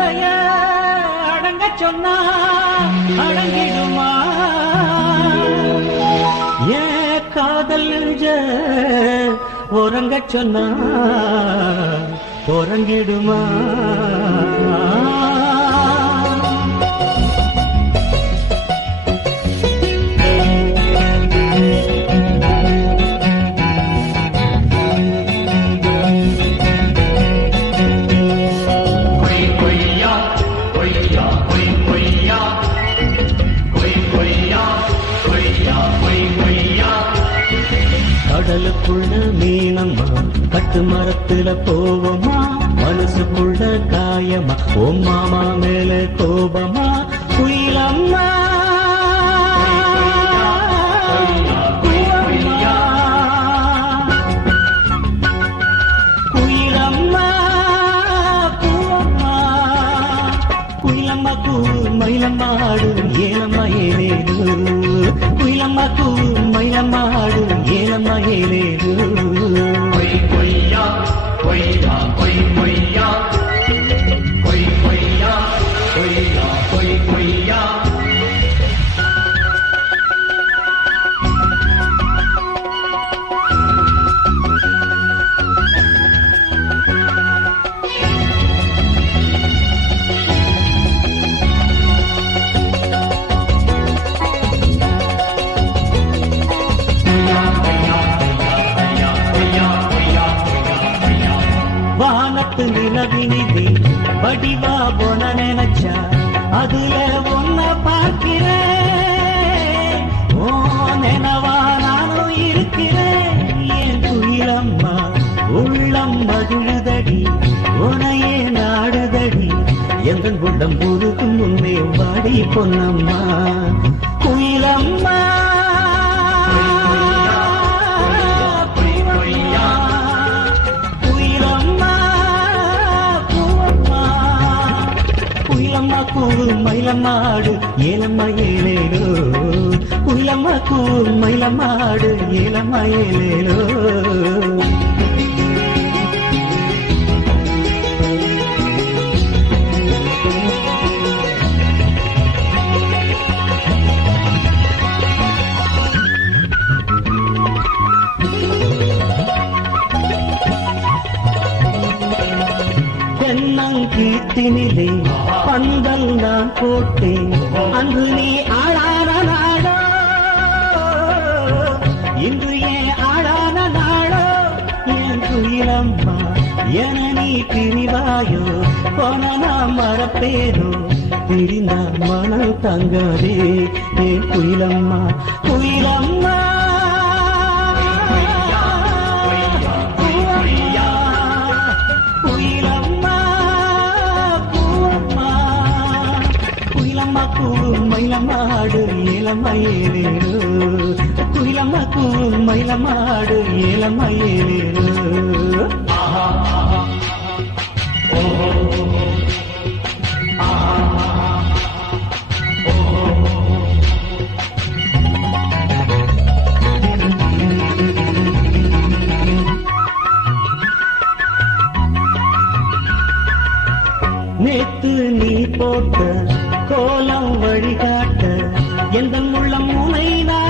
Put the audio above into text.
அலைய அடங்க சொன்னா அடங்கிடுமா ஏன் காதல் நெஞ்ச உறங்க சொன்னா உறங்கிடுமா கடலுக்குள்ள மீனம்மா கட்டு மரத்துல போவோமா மனசுக்குள்ள காயமா ஓ மாமா மேல கோபமா குயிலம்மா குயிலம்மா பூவம்மா குயிலம்மா கூ மயிலம்மாடு ஏலம்மா ஏலேது குயிலம்மா கூ மயிலம்மாடு ஏலம்மா ஏலேது கொய் கொய்யா கொய்யா கொய் கொய்யா கொய் கொய்யா கொய்யா கொய் கொய்யா வானத்து நிலவினிதி வடிவா போன நினைச்சா அதுல ஒன்ன பார்க்கிறேன் ஓ நினவா நானும் இருக்கிறேன் என் குயிலம்மா உள்ளம் மகிழுதடி உனையே நாடுதடி எந்த உள்ளம் உருகும் முன்னே வாடி பொன்னம்மா குயிலம்மா மயிலம்மாடு ஏலம்மா ஏலேலோ குயிலம்மா கூ மயிலம்மாடு ஏலம்மா ஏலேலோ தென்னங்கீர்த்தினிலே பந்தல் நான் போட்டேன் அன்று நீ ஆளான நாடோ இன்று ஏன் ஆளான நாடோ என் குயிலம்மா என நீ பிரிவாயோ போன நான் மறப்பேனோ பிரிந்த மனம் தங்காதே என் குயிலம்மா குயிலம்மா மயிலம்மாடு ஏலம்மா ஏலேலோ குயிலம்மா கூ மயிலம்மாடு ஏலம்மா ஏலேலோ நேத்து நீ போட்ட கோலம் வழிகாட்ட எந்த உள்ளம் முனை நான்